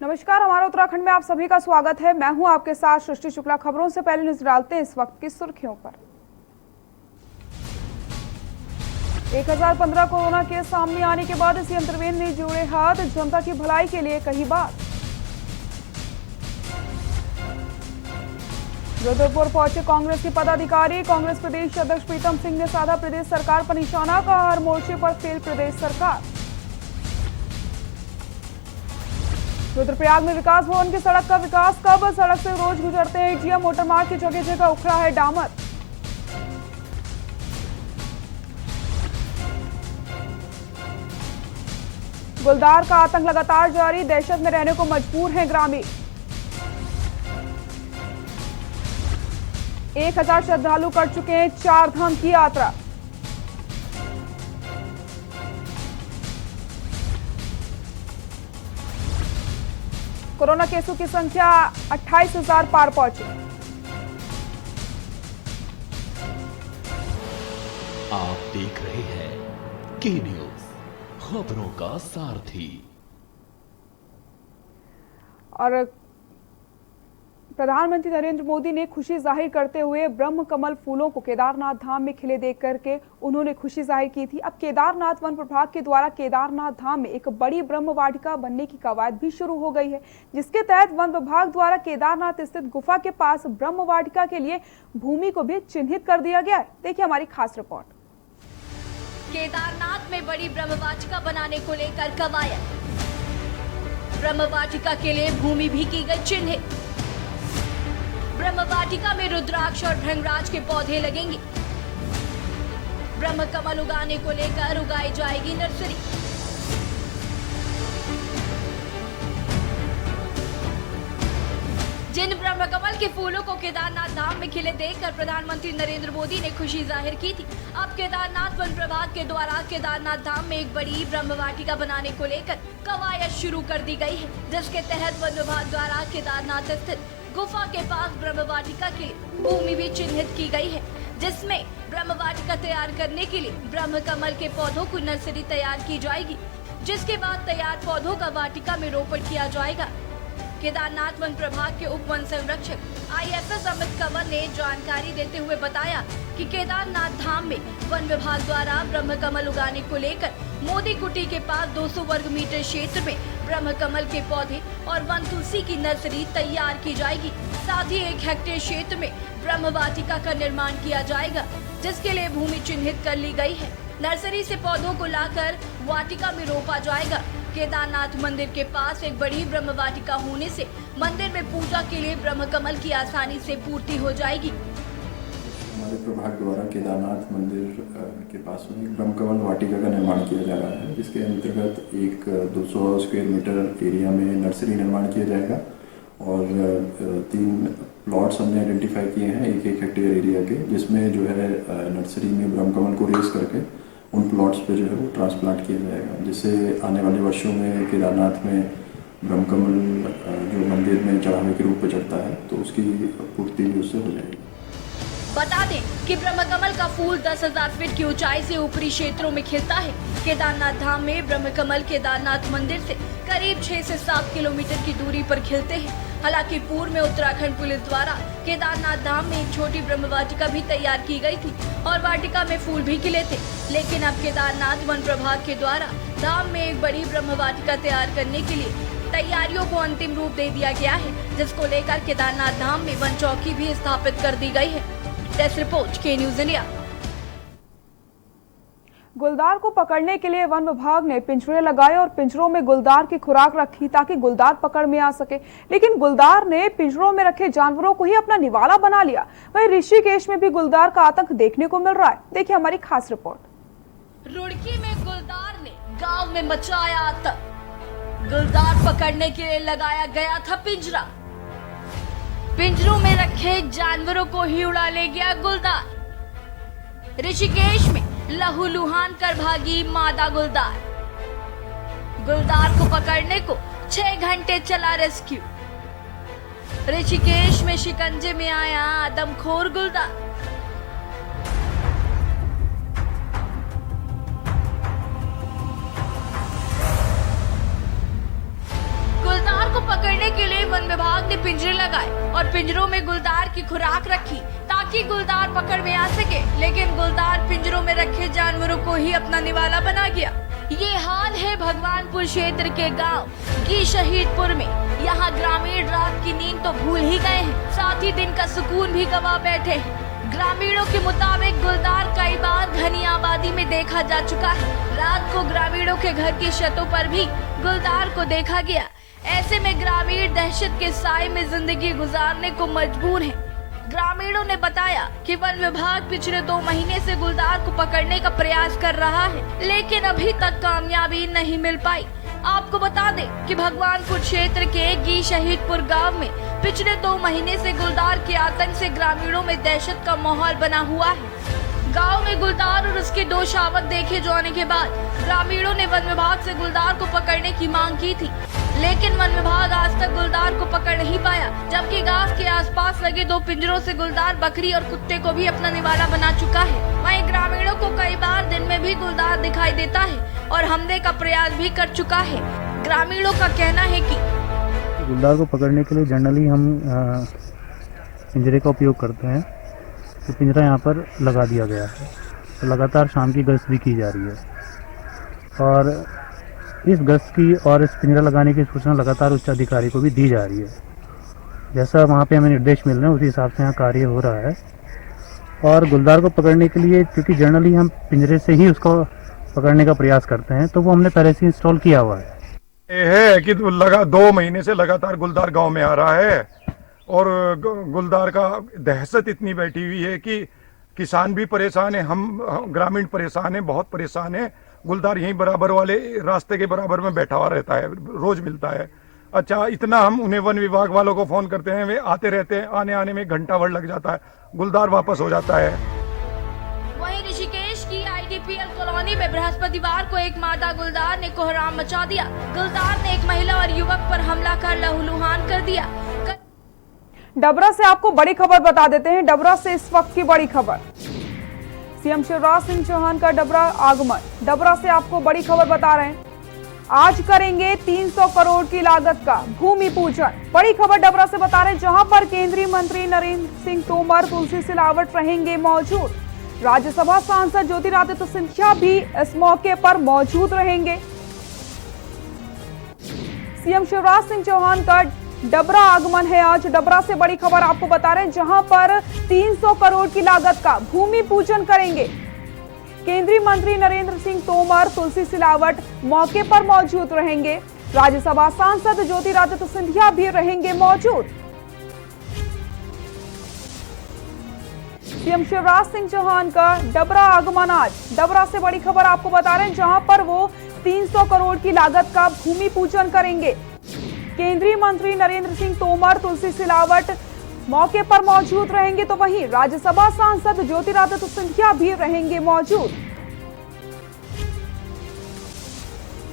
नमस्कार, हमारे उत्तराखंड में आप सभी का स्वागत है। मैं हूं आपके साथ सृष्टि शुक्ला। खबरों से पहले नजर डालते हैं इस वक्त की सुर्खियों पर। 1015 कोरोना केस सामने आने के बाद सीएम त्रिवेंद्र ने जोड़े हाथ, जनता की भलाई के लिए कही बात। रुद्रपुर पहुंचे कांग्रेस के पदाधिकारी, कांग्रेस प्रदेश अध्यक्ष प्रीतम सिंह ने साधा प्रदेश सरकार पर निशाना, कहा हर मोर्चे पर फेल प्रदेश सरकार। रुद्रप्रयाग में विकास भवन की सड़क का विकास कब? सड़क से रोज गुजरते हैं एटीएम, मोटर मार्ग की जगह जगह उखड़ा है डामर। गुलदार का आतंक लगातार जारी, दहशत में रहने को मजबूर हैं ग्रामीण। 1000 श्रद्धालु कर चुके हैं 4 धाम की यात्रा। कोरोना केसों की संख्या 28,000 पार पहुंची। आप देख रहे हैं के न्यूज, खबरों का सारथी। और प्रधानमंत्री नरेंद्र मोदी ने खुशी जाहिर करते हुए ब्रह्म कमल फूलों को केदारनाथ धाम में खिले देख करके उन्होंने खुशी जाहिर की थी। अब केदारनाथ वन प्रभाग के द्वारा केदारनाथ धाम में एक बड़ी ब्रह्म वाटिका बनने की कवायद भी शुरू हो गई है, जिसके तहत वन विभाग द्वारा केदारनाथ स्थित गुफा के पास ब्रह्म वाटिका के लिए भूमि को भी चिन्हित कर दिया गया है। देखिए हमारी खास रिपोर्ट। केदारनाथ में बड़ी ब्रह्म वाटिका बनाने को लेकर कवायद, ब्रह्म वाटिका के लिए भूमि भी की गई चिन्हित। ब्रह्म वाटिका में रुद्राक्ष और भृंगराज के पौधे लगेंगे। ब्रह्म कमल उगाने को लेकर उगाई जाएगी नर्सरी। जिन ब्रह्म कमल के फूलों को केदारनाथ धाम में खिले देखकर प्रधानमंत्री नरेंद्र मोदी ने खुशी जाहिर की थी। अब केदारनाथ वन प्रभाग के द्वारा केदारनाथ धाम में एक बड़ी ब्रह्म वाटिका बनाने को लेकर कवायद शुरू कर दी गई है, जिसके तहत वन विभाग द्वारा केदारनाथ स्थित गुफा के पास ब्रह्म वाटिका के लिए भूमि भी चिन्हित की गई है, जिसमें ब्रह्म वाटिका तैयार करने के लिए ब्रह्म कमल के पौधों की नर्सरी तैयार की जाएगी, जिसके बाद तैयार पौधों का वाटिका में रोपण किया जाएगा। केदारनाथ वन प्रभाग के उप वन संरक्षक IFS अमित कंवर ने जानकारी देते हुए बताया कि केदारनाथ धाम में वन विभाग द्वारा ब्रह्म कमल उगाने को लेकर मोदी कुटी के पास 200 वर्ग मीटर क्षेत्र में ब्रह्म कमल के पौधे और वन तुलसी की नर्सरी तैयार की जाएगी। साथ ही 1 हेक्टेयर क्षेत्र में ब्रह्म वाटिका का निर्माण किया जाएगा, जिसके लिए भूमि चिन्हित कर ली गई है। नर्सरी से पौधों को लाकर वाटिका में रोपा जाएगा। केदारनाथ मंदिर के पास एक बड़ी ब्रह्म वाटिका होने से मंदिर में पूजा के लिए ब्रह्म कमल की आसानी से पूर्ति हो जाएगी। हमारे प्रभाग द्वारा केदारनाथ मंदिर के पास में एक ब्रह्म कमल वाटिका का निर्माण किया जा रहा है, जिसके अंतर्गत एक 200 स्क्वायर मीटर एरिया में नर्सरी निर्माण किया जाएगा और 3 प्लॉट्स हमने आइडेंटिफाई किए हैं 1-1 हेक्टेयर एरिया के, जिसमें जो है नर्सरी में ब्रह्म कमल को रेस करके उन प्लॉट्स पे जो है वो ट्रांसप्लांट किया जाएगा, जिससे आने वाले वर्षों में केदारनाथ में ब्रह्म कमल जो मंदिर में चढ़ावे के रूप में चढ़ता है तो उसकी पूर्ति भी उससे हो जाएगी। बता दें कि ब्रह्म कमल का फूल 10,000 फीट की ऊंचाई से ऊपरी क्षेत्रों में खिलता है। केदारनाथ धाम में ब्रह्म कमल केदारनाथ मंदिर से करीब 6 से 7 किलोमीटर की दूरी पर खिलते हैं। हालांकि पूर्व में उत्तराखंड पुलिस द्वारा केदारनाथ धाम में एक छोटी ब्रह्म वाटिका भी तैयार की गई थी और वाटिका में फूल भी खिले थे, लेकिन अब केदारनाथ वन प्रभाग के द्वारा धाम में एक बड़ी ब्रह्म वाटिका तैयार करने के लिए तैयारियों को अंतिम रूप दे दिया गया है, जिसको लेकर केदारनाथ धाम में वन चौकी भी स्थापित कर दी गई है। डेस्क रिपोर्ट के न्यूज इंडिया। गुलदार को पकड़ने के लिए वन विभाग ने पिंजरे लगाए और पिंजरों में गुलदार की खुराक रखी ताकि गुलदार पकड़ में आ सके, लेकिन गुलदार ने पिंजरों में रखे जानवरों को ही अपना निवाला बना लिया। वहीं ऋषिकेश में भी गुलदार का आतंक देखने को मिल रहा है। देखिए हमारी खास रिपोर्ट। रुड़की में गुलदार ने गांव में मचाया आतंक। गुलदार पकड़ने के लिए लगाया गया था पिंजरा। पिंजरों में रखे जानवरों को ही उड़ा ले गया गुलदार। ऋषिकेश में लहूलुहान कर भागी मादा गुलदार। गुलदार को पकड़ने को 6 घंटे चला रेस्क्यू। ऋषिकेश में शिकंजे में आया आदमखोर गुलदार। गुलदार को पकड़ने के लिए वन विभाग ने पिंजरे लगाए और पिंजरों में गुलदार की खुराक रखी ताकि गुलदार पकड़ में आ सके, लेकिन गुलदार पिंजरों में रखे जानवरों को ही अपना निवाला बना गया। ये हाल है भगवानपुर क्षेत्र के गांव गी शहीदपुर में। यहाँ ग्रामीण रात की नींद तो भूल ही गए हैं, साथ ही दिन का सुकून भी गवा बैठे हैं। ग्रामीणों के मुताबिक गुलदार कई बार घनी आबादी में देखा जा चुका है। रात को ग्रामीणों के घर की छतों पर भी गुलदार को देखा गया। ऐसे में ग्रामीण दहशत के साए में जिंदगी गुजारने को मजबूर हैं। ग्रामीणों ने बताया कि वन विभाग पिछले 2 महीने से गुलदार को पकड़ने का प्रयास कर रहा है, लेकिन अभी तक कामयाबी नहीं मिल पाई। आपको बता दें कि भगवानपुर क्षेत्र के गी शहीदपुर गांव में पिछले 2 महीने से गुलदार के आतंक से ग्रामीणों में दहशत का माहौल बना हुआ है। गांव में गुलदार और उसके 2 शावक देखे जाने के बाद ग्रामीणों ने वन विभाग से गुलदार को पकड़ने की मांग की थी, लेकिन वन विभाग आज तक गुलदार को पकड़ नहीं पाया, जबकि गांव के आसपास लगे 2 पिंजरों से गुलदार बकरी और कुत्ते को भी अपना निवाला बना चुका है। वहीं ग्रामीणों को कई बार दिन में भी गुलदार दिखाई देता है और हमले का प्रयास भी कर चुका है। ग्रामीणों का कहना है कि गुलदार को पकड़ने के लिए जनरली हम पिंजरे का उपयोग करते हैं। तो पिंजरा यहाँ पर लगा दिया गया है, तो लगातार शाम की गश्त भी की जा रही है और इस गश्त की और इस पिंजरा लगाने की सूचना लगातार उच्च अधिकारी को भी दी जा रही है। जैसा वहाँ पे हमें निर्देश मिल रहे हैं उसी हिसाब से यहाँ कार्य हो रहा है। और गुलदार को पकड़ने के लिए क्योंकि जनरली हम पिंजरे से ही उसको पकड़ने का प्रयास करते हैं, तो वो हमने पहले से इंस्टॉल किया हुआ है। ये है कि 2 महीने से लगातार गुलदार गांव में आ रहा है और गुलदार का दहशत इतनी बैठी हुई है कि किसान भी परेशान है, हम ग्रामीण परेशान हैं, बहुत परेशान हैं। गुलदार यहीं बराबर वाले रास्ते के बराबर में बैठा हुआ रहता है, रोज मिलता है। अच्छा, इतना हम उन्हें वन विभाग वालों को फोन करते हैं, वे आते रहते हैं, आने में घंटा भर लग जाता है, गुलदार वापस हो जाता है। वहीं ऋषिकेश की IDPL कॉलोनी में बृहस्पतिवार को एक मादा गुलदार ने कोहराम मचा दिया। गुलदार ने एक महिला और युवक पर हमला कर लहूलुहान कर दिया। डबरा से आपको बड़ी खबर बता देते हैं। डबरा से इस वक्त की बड़ी खबर, सीएम शिवराज सिंह चौहान का डबरा आगमन। डबरा से आपको बड़ी खबर बता रहे हैं, आज करेंगे 300 करोड़ की लागत का भूमि पूजन। बड़ी खबर डबरा से बता रहे हैं, जहां पर केंद्रीय मंत्री नरेंद्र सिंह तोमर, तुलसी सिलावट रहेंगे मौजूद। राज्यसभा सांसद ज्योतिरादित्य सिंधिया भी इस मौके पर मौजूद रहेंगे। सीएम शिवराज सिंह चौहान का डबरा आगमन है आज। डबरा से बड़ी खबर आपको बता रहे हैं, जहां पर 300 करोड़ की लागत का भूमि पूजन करेंगे। केंद्रीय मंत्री नरेंद्र सिंह तोमर, तुलसी सिलावट मौके पर मौजूद रहेंगे। राज्यसभा सांसद ज्योतिरादित्य सिंधिया भी रहेंगे मौजूद। सीएम शिवराज सिंह चौहान का डबरा आगमन आज। डबरा से बड़ी खबर आपको बता रहे हैं, जहां पर वो 300 करोड़ की लागत का भूमि पूजन करेंगे। केंद्रीय मंत्री नरेंद्र सिंह तोमर, तुलसी सिलावट मौके पर मौजूद रहेंगे, तो वहीं राज्यसभा सांसद ज्योतिरादित्य सिंधिया भी रहेंगे मौजूद।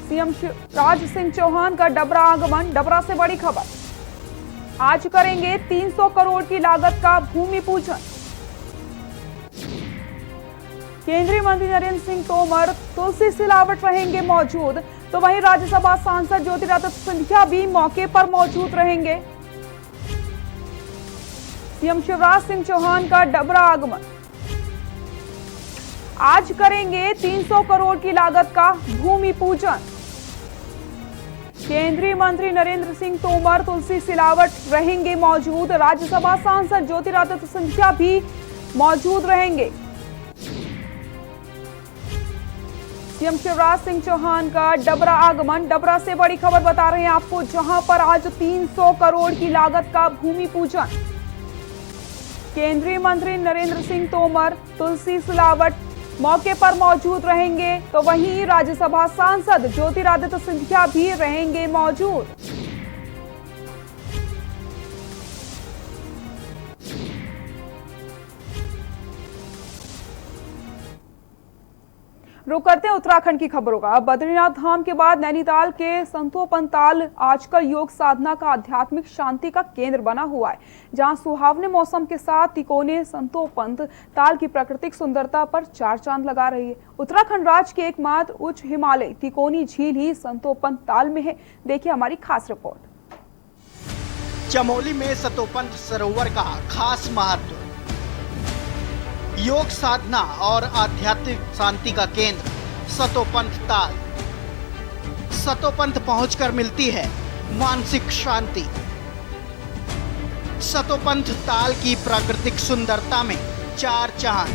सीएम शिवराज सिंह चौहान का डबरा आगमन। डबरा से बड़ी खबर, आज करेंगे 300 करोड़ की लागत का भूमि पूजन। केंद्रीय मंत्री नरेंद्र सिंह तोमर, तुलसी सिलावट रहेंगे मौजूद, तो वहीं राज्यसभा सांसद ज्योतिरादित्य सिंधिया भी मौके पर मौजूद रहेंगे। सीएम शिवराज सिंह चौहान का डबरा आगमन, आज करेंगे 300 करोड़ की लागत का भूमि पूजन। केंद्रीय मंत्री नरेंद्र सिंह तोमर, तुलसी सिलावट रहेंगे मौजूद, राज्यसभा सांसद ज्योतिरादित्य सिंधिया भी मौजूद रहेंगे। सीएम शिवराज सिंह चौहान का डबरा आगमन। डबरा से बड़ी खबर बता रहे हैं आपको, जहां पर आज 300 करोड़ की लागत का भूमि पूजन। केंद्रीय मंत्री नरेंद्र सिंह तोमर, तुलसी सिलावट मौके पर मौजूद रहेंगे, तो वहीं राज्यसभा सांसद ज्योतिरादित्य सिंधिया भी रहेंगे मौजूद। रुक करते हैं उत्तराखंड की खबरों का। बद्रीनाथ धाम के बाद नैनीताल के संतोपंत ताल आजकल योग साधना का आध्यात्मिक शांति का केंद्र बना हुआ है, जहां सुहावने मौसम के साथ तिकोने संतोपंत ताल की प्राकृतिक सुंदरता पर 4 चांद लगा रही है। उत्तराखंड राज्य के एकमात्र उच्च हिमालय तिकोनी झील ही संतोपंत ताल में है। देखिए हमारी खास रिपोर्ट। चमोली में सतोपंथ सरोवर का खास महत्व। योग साधना और आध्यात्मिक शांति का केंद्र सतोपंथ ताल। सतोपंथ पहुंचकर मिलती है मानसिक शांति। सतोपंथ ताल की प्राकृतिक सुंदरता में चार चांद।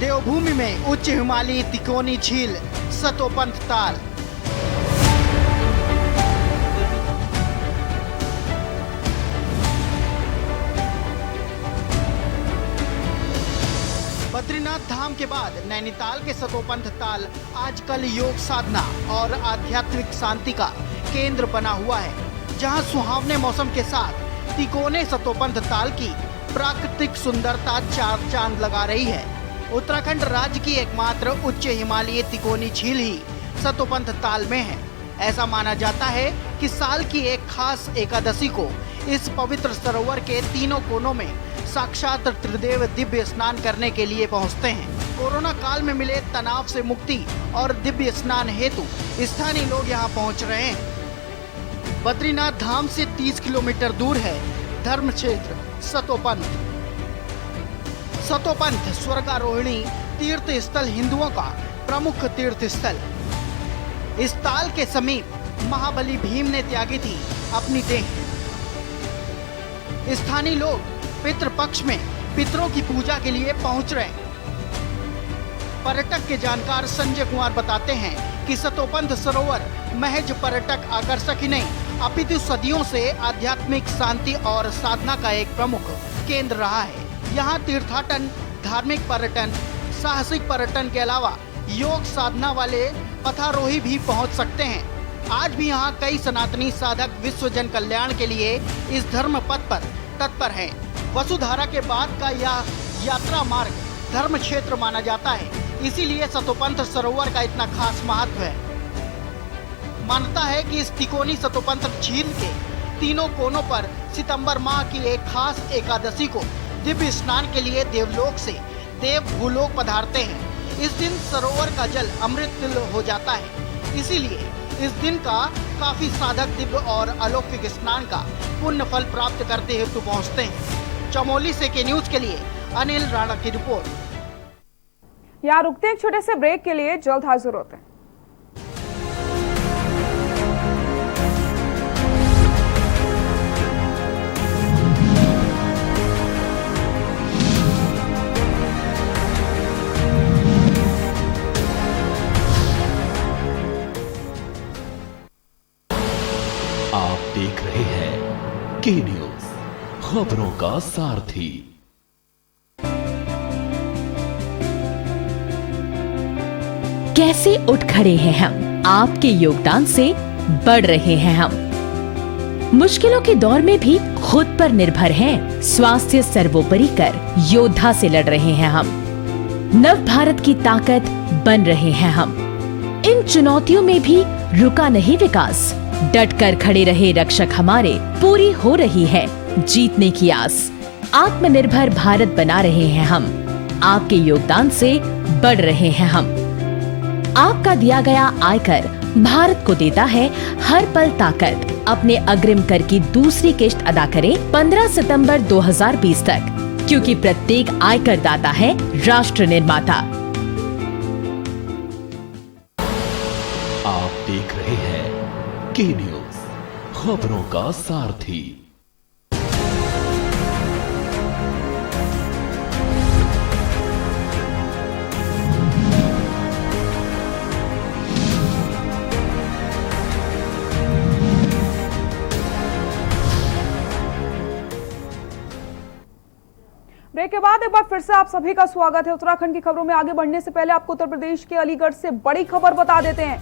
देवभूमि में उच्च हिमालयी तिकोनी झील सतोपंथ ताल। बद्रीनाथ धाम के बाद नैनीताल के सतोपंथ ताल आजकल योग साधना और आध्यात्मिक शांति का केंद्र बना हुआ है, जहां सुहावने मौसम के साथ तिकोने सतोपंथ ताल की प्राकृतिक सुंदरता चार चांद लगा रही है। उत्तराखंड राज्य की एकमात्र उच्च हिमालयी तिकोनी झील ही सतोपंथ ताल में है। ऐसा माना जाता है कि साल की एक खास एकादशी को इस पवित्र सरोवर के तीनों कोनों में साक्षात त्रिदेव दिव्य स्नान करने के लिए पहुंचते हैं। कोरोना काल में मिले तनाव से मुक्ति और दिव्य स्नान हेतु स्थानीय लोग यहां पहुंच रहे हैं। बद्रीनाथ धाम से 30 किलोमीटर दूर है धर्म क्षेत्र सतोपंथ। सतोपंथ स्वर्गारोहिणी तीर्थ स्थल हिंदुओं का प्रमुख तीर्थ स्थल। इस ताल के समीप महाबली भीम ने त्यागी थी अपनी देह। स्थानीय लोग पितृपक्ष में पितरों की पूजा के लिए पहुंच रहे हैं। पर्यटक के जानकार संजय कुमार बताते हैं कि सतोपंथ सरोवर महज पर्यटक आकर्षक ही नहीं, अपितु सदियों से आध्यात्मिक शांति और साधना का एक प्रमुख केंद्र रहा है। यहाँ तीर्थाटन, धार्मिक पर्यटन, साहसिक पर्यटन के अलावा योग साधना वाले पथारोही भी पहुंच सकते हैं। आज भी यहाँ कई सनातनी साधक विश्व जन कल्याण के लिए इस धर्म पथ पर तत्पर हैं। वसुधारा के बाद का यह यात्रा मार्ग धर्म क्षेत्र माना जाता है, इसीलिए सतोपंथ सरोवर का इतना खास महत्व है। मान्यता है कि इस तिकोनी सतोपंथ झील के तीनों कोनों पर सितंबर माह की एक खास एकादशी को दिव्य स्नान के लिए देवलोक से देव भूलोक पधारते हैं। इस दिन सरोवर का जल अमृत तुल्य हो जाता है, इसीलिए इस दिन का काफी साधक दिव्य और अलौकिक स्नान का पुण्य फल प्राप्त करते हेतु पहुँचते हैं। चमोली से के न्यूज के लिए अनिल राणा की रिपोर्ट। यहाँ रुकते एक छोटे से ब्रेक के लिए, जल्द हाजिर होते हैं। आप देख रहे हैं के न्यूज, खबरों का सारथी। कैसे उठ खड़े हैं हम, आपके योगदान से बढ़ रहे हैं हम। मुश्किलों के दौर में भी खुद पर निर्भर हैं, स्वास्थ्य सर्वोपरि कर योद्धा से लड़ रहे हैं हम। नव भारत की ताकत बन रहे हैं हम। इन चुनौतियों में भी रुका नहीं विकास, डट कर खड़े रहे रक्षक हमारे, पूरी हो रही है जीतने की आस। आत्मनिर्भर भारत बना रहे हैं हम, आपके योगदान से बढ़ रहे हैं हम। आपका दिया गया आयकर भारत को देता है हर पल ताकत। अपने अग्रिम कर की दूसरी किश्त अदा करें 15 सितंबर 2020 तक, क्योंकि प्रत्येक आयकर दाता है राष्ट्र निर्माता। आप देख रहे हैं के न्यूज, खबरों का सारथी। ब्रेक के बाद एक बार फिर से आप सभी का स्वागत है। उत्तराखंड की खबरों में आगे बढ़ने से पहले आपको उत्तर प्रदेश के अलीगढ़ से बड़ी खबर बता देते हैं।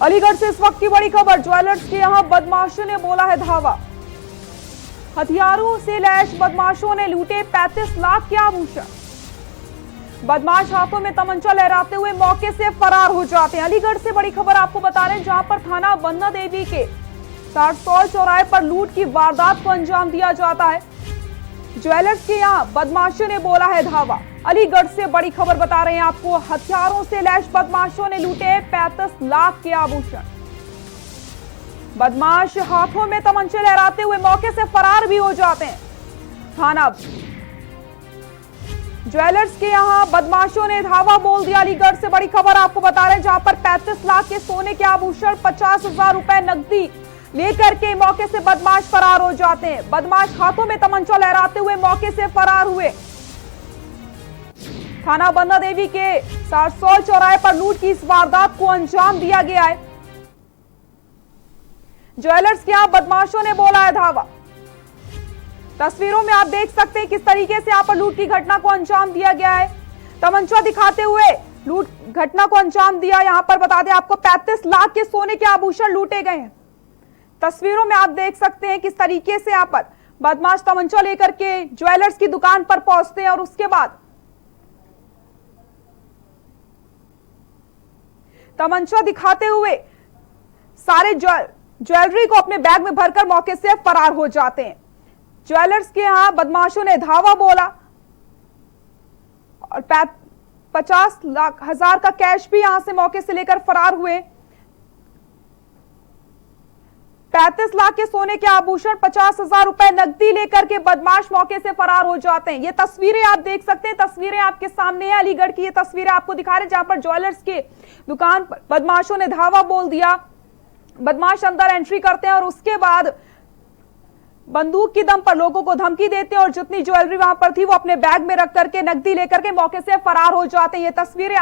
अलीगढ़ से इस वक्त की बड़ी खबर, ज्वेलर्स के यहां बदमाशों ने बोला है धावा। हथियारों से लैस बदमाशों ने लूटे 35 लाख के आभूषण। बदमाश हाथों में तमंचा लहराते हुए मौके से फरार हो जाते हैं। अलीगढ़ से बड़ी खबर आपको बता रहे हैं, जहां पर थाना बन्ना देवी के तारसौल चौराहे पर लूट की वारदात को अंजाम दिया जाता है। ज्वेलर्स के यहां बदमाशों ने बोला है धावा। अलीगढ़ से बड़ी खबर बता रहे हैं आपको, हथियारों से लैस बदमाशों ने लूटे 35 लाख के आभूषण। बदमाश हाथों में तमंचे लहराते हुए मौके से फरार भी हो जाते हैं। थाना ज्वेलर्स के यहां बदमाशों ने धावा बोल दिया। अलीगढ़ से बड़ी खबर आपको बता रहे हैं, जहां पर 35 लाख के सोने के आभूषण, 50,000 रुपए नकदी लेकर के मौके से बदमाश फरार हो जाते हैं। बदमाश हाथों में तमंचा लहराते हुए मौके से फरार हुए। थाना बन्ना देवी के सारसौल चौराहे पर लूट की इस वारदात को अंजाम दिया गया है। ज्वेलर्स के यहां बदमाशों ने बोला है धावा। तस्वीरों में आप देख सकते हैं किस तरीके से यहाँ पर लूट की घटना को अंजाम दिया गया है। तमंचा दिखाते हुए लूट घटना को अंजाम दिया। यहाँ पर बता दें आपको 35 लाख के सोने के आभूषण लूटे गए हैं। तस्वीरों में आप देख सकते हैं किस तरीके से यहाँ पर बदमाश तमंचा लेकर के ज्वेलर्स की दुकान पर पहुंचते हैं और उसके बाद तमंचा दिखाते हुए सारे ज्वेलरी को अपने बैग में भरकर मौके से फरार हो जाते हैं। ज्वेलर्स के यहां बदमाशों ने धावा बोला और 50,000 का कैश भी यहां से मौके से लेकर फरार हुए। 35 लाख के सोने के आभूषण, 50,000 रुपए नकदी लेकर के बदमाश मौके से फरार हो जाते हैं। ये तस्वीरें आप देख सकते हैं, तस्वीरें आपके सामने है। अलीगढ़ की ये तस्वीरें आपको दिखा रहे हैं, जहां पर ज्वेलर्स के दुकान पर बदमाशों ने धावा बोल दिया। बदमाश अंदर एंट्री करते हैं और उसके बाद बंदूक की दम पर लोगों को धमकी देते हैं और जितनी ज्वेलरी वहां पर थी वो अपने बैग में रख करके नकदी लेकर के मौके से फरार हो जाते हैं। ये तस्वीरें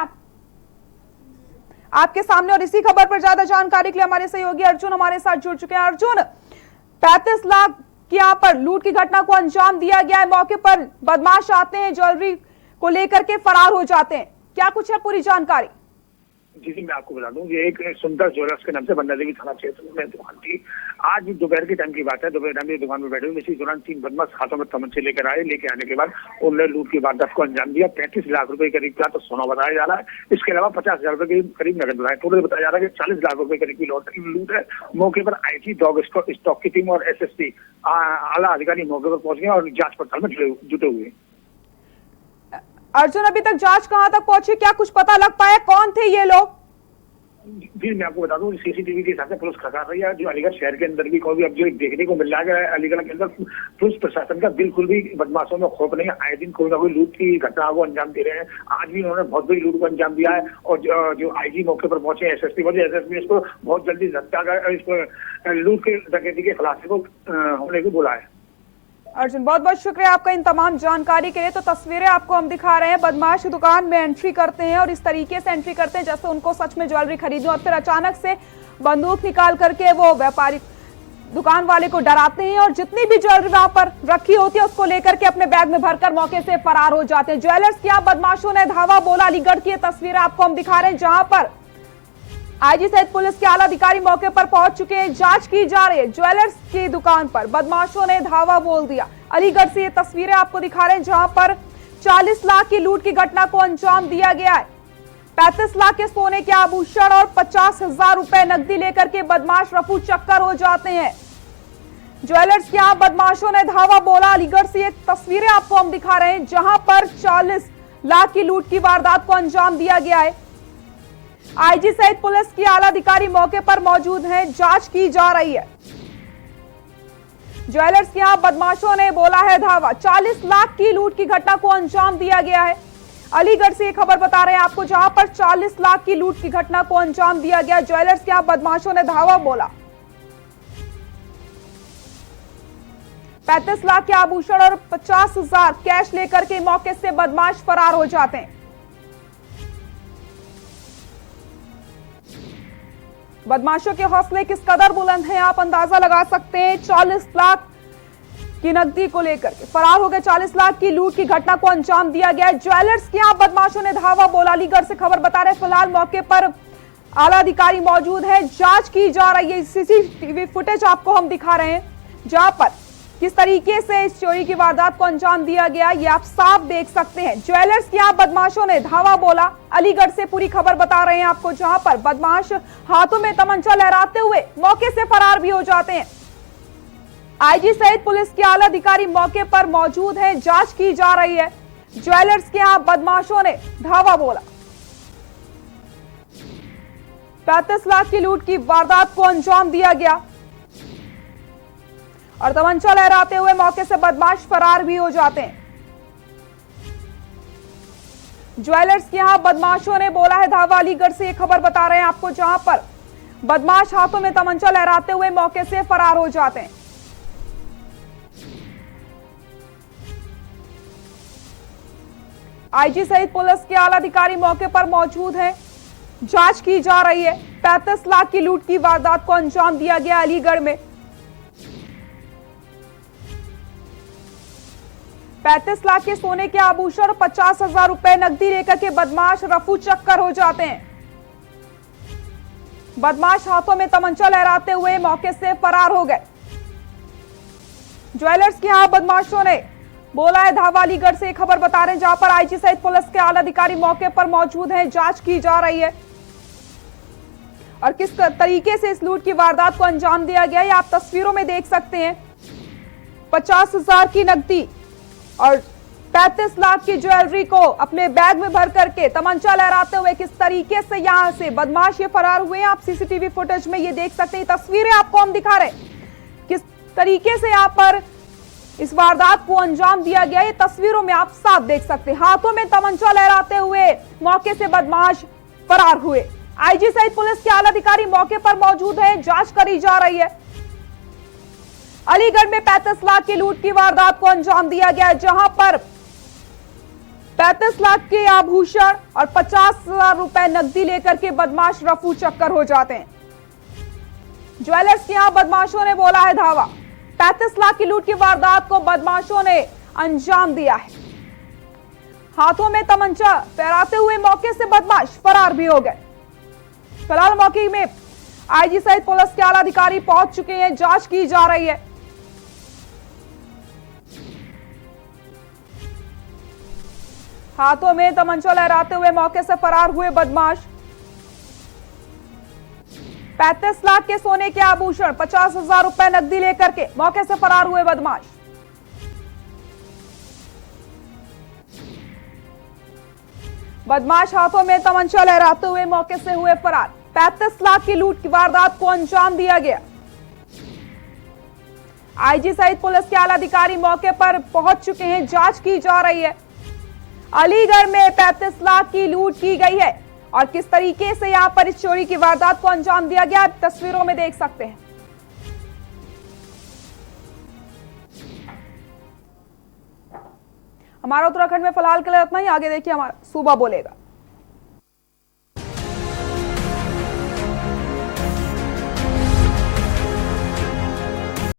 आपके सामने। और इसी खबर पर ज्यादा जानकारी के लिए हमारे सहयोगी अर्जुन हमारे साथ जुड़ चुके हैं। अर्जुन, 35 लाख की यहाँ पर लूट की घटना को अंजाम दिया गया है। मौके पर बदमाश आते हैं, ज्वेलरी को लेकर के फरार हो जाते हैं। क्या कुछ है पूरी जानकारी? जी, मैं आपको बता दूं, ये एक सुंदर ज्वेलर्स के नाम से बन्ना देवी थाना क्षेत्र में दुकान थी। आज दोपहर के टाइम की बात है, दोपहर टाइम में दुकान में बैठे हुए इसी दौरान 3 बदमाश हाथों में तमंचे लेकर आए। लेके आने के बाद उन्होंने लूट की वारदात को अंजाम दिया। 35 लाख रुपए करीब का तो सोना बताया जा रहा है। इसके अलावा 50,000 रुपए के करीब नगद बताया। टोटल बताया जा रहा है कि 40 लाख रुपए करीब की लूट है। मौके पर आईजी, डॉग स्टॉक की टीम और एसएसपी आला अधिकारी मौके पर पहुंच गए और जांच पड़ताल में जुटे हुए। अर्जुन, अभी तक जांच कहां तक पहुंची? क्या कुछ पता लग पाया कौन थे ये लोग? जी, मैं आपको बता दूं, सीसीटीवी के हिसाब से पुलिस खंगाल रही है। जो अलीगढ़ शहर के अंदर भी कोई भी अब जो देखने को मिल रहा है, अलीगढ़ के अंदर पुलिस प्रशासन का बिल्कुल भी बदमाशों में खौफ नहीं है। आए दिन कोई ना कोई लूट की घटना को अंजाम दे रहे हैं। आज भी उन्होंने बहुत बड़ी लूट को अंजाम दिया है और जो आईजी मौके पर पहुंचे, एसएसपी पहुंचे, एसएसपी इसको बहुत जल्दी लूट के डकैती के खुलासे को होने को बोला है। अर्जुन, बहुत बहुत शुक्रिया आपका इन तमाम जानकारी के लिए। तो तस्वीरें आपको हम दिखा रहे हैं, बदमाश दुकान में एंट्री करते हैं और इस तरीके से एंट्री करते हैं जैसे उनको सच में ज्वेलरी खरीदनी और फिर अचानक से बंदूक निकाल करके वो व्यापारी दुकान वाले को डराते हैं और जितनी भी ज्वेलरी वहां पर रखी होती है उसको लेकर के अपने बैग में भरकर मौके से फरार हो जाते हैं। ज्वेलर्स क्या बदमाशों ने धावा बोला। अलीगढ़ की तस्वीरें आपको हम दिखा रहे हैं, जहां पर आईजी सहित पुलिस के आला अधिकारी मौके पर पहुंच चुके हैं। जांच की जा रही है। ज्वेलर्स की दुकान पर बदमाशों ने धावा बोल दिया। अलीगढ़ से ये तस्वीरें आपको दिखा रहे हैं, जहां पर 40 लाख की लूट की घटना को अंजाम दिया गया है। 35 लाख के सोने के आभूषण और 50,000 रुपए नकदी लेकर के बदमाश रफू चक्कर हो जाते हैं। ज्वेलर्स के यहां बदमाशों ने धावा बोला। अलीगढ़ से ये तस्वीरें आपको हम दिखा रहे हैं, जहां पर 40 लाख की लूट की वारदात को अंजाम दिया गया है। आईजी सहित पुलिस की आला अधिकारी मौके पर मौजूद हैं। जांच की जा रही है। ज्वेलर्स के यहां बदमाशों ने बोला है धावा। 40 लाख की लूट की घटना को अंजाम दिया गया है। अलीगढ़ से ये खबर बता रहे हैं आपको, जहां पर 40 लाख की लूट की घटना को अंजाम दिया गया। ज्वेलर्स के यहां बदमाशों ने धावा बोला। 35 लाख के आभूषण और 50,000 कैश लेकर के मौके से बदमाश फरार हो जाते हैं। बदमाशों के हौसले किस कदर बुलंद हैं आप अंदाजा लगा सकते हैं। 40 लाख की नकदी को लेकर के फरार हो गए। 40 लाख की लूट की घटना को अंजाम दिया गया। ज्वेलर्स के यहां बदमाशों ने धावा बोला। अलीगढ़ से खबर बता रहे हैं, फिलहाल मौके पर आला अधिकारी मौजूद है। जांच की जा रही है। सीसीटीवी फुटेज आपको हम दिखा रहे हैं, जहां पर किस तरीके से इस चोरी की वारदात को अंजाम दिया गया ये आप साफ देख सकते हैं। ज्वेलर्स के यहां बदमाशों ने धावा बोला। अलीगढ़ से पूरी खबर बता रहे हैं आपको, जहां पर बदमाश हाथों में तमंचा लहराते हुए मौके से फरार भी हो जाते हैं। आईजी सहित पुलिस के आला अधिकारी मौके पर मौजूद हैं। जांच की जा रही है। ज्वेलर्स के यहां बदमाशों ने धावा बोला। 35 लाख की लूट की वारदात को अंजाम दिया गया। और तमंचा लहराते हुए मौके से बदमाश फरार भी हो जाते हैं। ज्वेलर्स के यहां बदमाशों ने बोला है धावा। अलीगढ़ से ये खबर बता रहे हैं आपको, जहां पर बदमाश हाथों में तमंचा लहराते हुए मौके से फरार हो जाते हैं। आईजी सहित पुलिस के आला अधिकारी मौके पर मौजूद हैं। जांच की जा रही है। 35 लाख की लूट की वारदात को अंजाम दिया गया अलीगढ़ में। 35 लाख के सोने के आभूषण और 50,000 रुपए नकदी लेकर के बदमाश रफू चक्कर हो जाते हैं। बदमाश हाथों में तमंचा लहराते हुए मौके से फरार हो गए। ज्वेलर्स के यहां बदमाशों ने बोला है धावा। अलीगढ़ से खबर बता रहे हैं, जहां पर आईजी सहित पुलिस के आला अधिकारी मौके पर मौजूद हैं। जांच की जा रही है और किस तरीके से इस लूट की वारदात को अंजाम दिया गया ये आप तस्वीरों में देख सकते हैं। 50,000 की नकदी और 35 लाख की ज्वेलरी को अपने बैग में भर करके तमंचा लहराते हुए किस तरीके से यहां से बदमाश ये फरार हुए हैं। आप सीसीटीवी फुटेज में ये देख सकते हैं। तस्वीरें आपको हम दिखा रहे हैं किस तरीके से यहां पर इस वारदात को अंजाम दिया गया। ये तस्वीरों में आप साफ देख सकते हैं। हाथों में तमंचा लहराते हुए मौके से बदमाश फरार हुए। आईजी सहित पुलिस के आला अधिकारी मौके पर मौजूद है। जांच करी जा रही है। अलीगढ़ में 35 लाख की लूट की वारदात को अंजाम दिया गया, जहां पर 35 लाख के आभूषण और 50,000 रुपए नकदी लेकर के बदमाश रफू चक्कर हो जाते हैं। ज्वेलर्स के यहां बदमाशों ने बोला है धावा। 35 लाख की लूट की वारदात को बदमाशों ने अंजाम दिया है। हाथों में तमंचा फहराते हुए मौके से बदमाश फरार भी हो गए। फिलहाल मौके में आईजी सहित पुलिस के आला अधिकारी पहुंच चुके हैं। जांच की जा रही है। हाथों में तमंचा लहराते हुए मौके से फरार हुए बदमाश। 35 लाख के सोने के आभूषण, 50,000 रुपए नकदी लेकर के मौके से फरार हुए बदमाश। बदमाश हाथों में तमंचा लहराते हुए मौके से हुए फरार। 35 लाख की लूट की वारदात को अंजाम दिया गया। आईजी सहित पुलिस के आला अधिकारी मौके पर पहुंच चुके हैं। जांच की जा रही है। अलीगढ़ में 35 लाख की लूट की गई है और किस तरीके से यहां पर इस चोरी की वारदात को अंजाम दिया गया आप तस्वीरों में देख सकते हैं। हमारा उत्तराखंड में फिलहाल के लिए इतना ही। आगे देखिए हमारा सूबा बोलेगा।